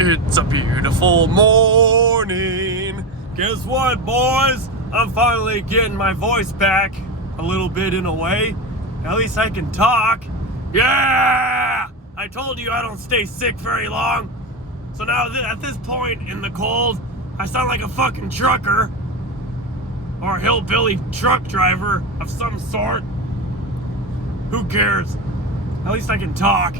It's a beautiful morning. Guess what, boys? I'm finally getting my voice back a little bit in a way. At least I can talk. Yeah! I told you I don't stay sick very long. So now at this point in the cold, I sound like a fucking trucker. Or a hillbilly truck driver of some sort. Who cares? At least I can talk.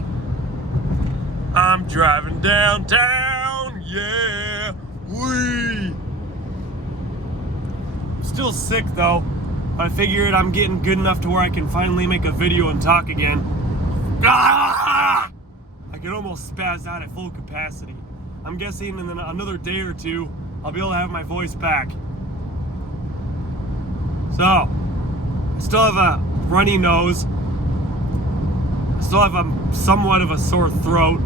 I'm driving downtown, yeah, wee. I'm still sick though. I figured I'm getting good enough to where I can finally make a video and talk again. Ah! I can almost spaz out at full capacity. I'm guessing in another day or two, I'll be able to have my voice back. So, I still have a runny nose. I still have a somewhat of a sore throat.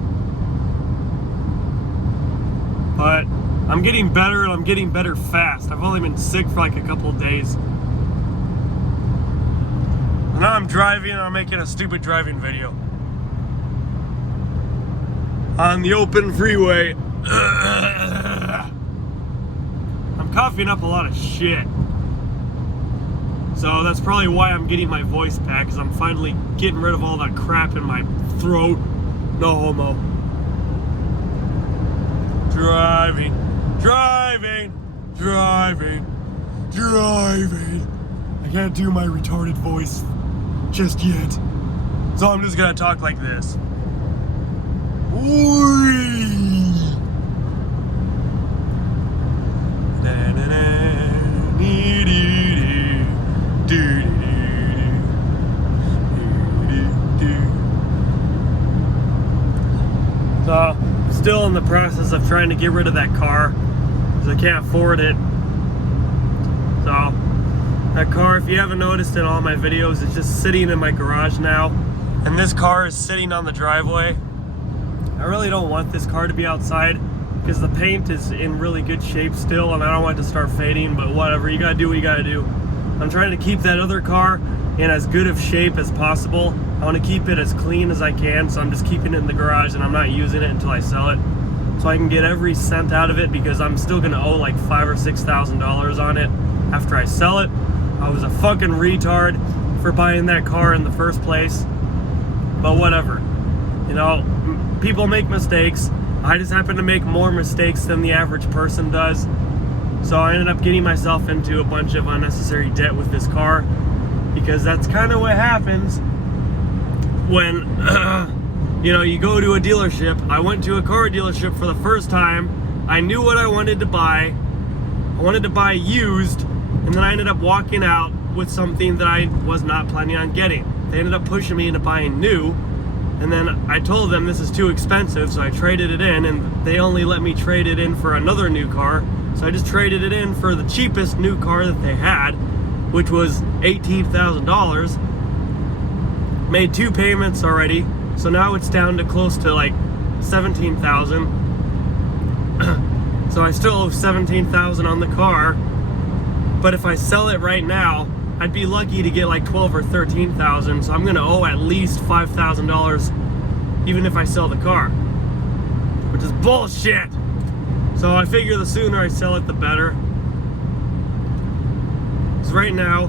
But I'm getting better, and I'm getting better fast. I've only been sick for like a couple of days. Now I'm driving and I'm making a stupid driving video. On the open freeway. I'm coughing up a lot of shit. So that's probably why I'm getting my voice back, because I'm finally getting rid of all that crap in my throat. No homo. Driving. I can't do my retarded voice just yet. So I'm just gonna talk like this. So, still in the process of trying to get rid of that car because I can't afford it. So, that car, if you haven't noticed in all my videos, it's just sitting in my garage now. And this car is sitting on the driveway. I really don't want this car to be outside because the paint is in really good shape still and I don't want it to start fading, but whatever, you gotta do what you gotta do. I'm trying to keep that other car in as good of shape as possible. I want to keep it as clean as I can, so I'm just keeping it in the garage and I'm not using it until I sell it. So I can get every cent out of it because I'm still gonna owe like $5,000 or $6,000 on it after I sell it. I was a fucking retard for buying that car in the first place, but whatever. You know, people make mistakes. I just happen to make more mistakes than the average person does. So I ended up getting myself into a bunch of unnecessary debt with this car because that's kind of what happens when, you know, you go to a dealership. I went to a car dealership for the first time. I knew what I wanted to buy. I wanted to buy used, and then I ended up walking out with something that I was not planning on getting. They ended up pushing me into buying new, and then I told them this is too expensive, so I traded it in, and they only let me trade it in for another new car. So I just traded it in for the cheapest new car that they had, which was $18,000. Made 2 payments already, so now it's down to close to like $17,000. So I still owe $17,000 on the car, but if I sell it right now, I'd be lucky to get like $12,000 or $13,000. So I'm gonna owe at least $5,000 even if I sell the car, which is bullshit. So I figure the sooner I sell it, the better. Because right now,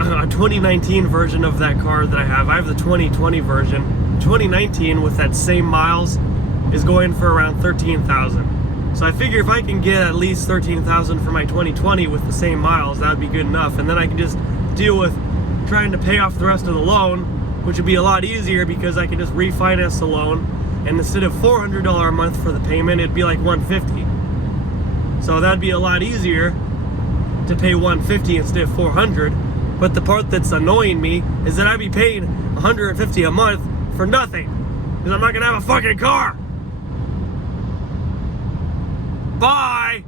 a 2019 version of that car that I have the 2020 version. 2019 with that same miles is going for around $13,000. So I figure if I can get at least $13,000 for my 2020 with the same miles, that would be good enough. And then I can just deal with trying to pay off the rest of the loan, which would be a lot easier because I can just refinance the loan. And instead of $400 a month for the payment, it'd be like $150. So that'd be a lot easier to pay $150 instead of $400. But the part that's annoying me is that I'd be paying $150 a month for nothing because I'm not gonna have a fucking car. Bye.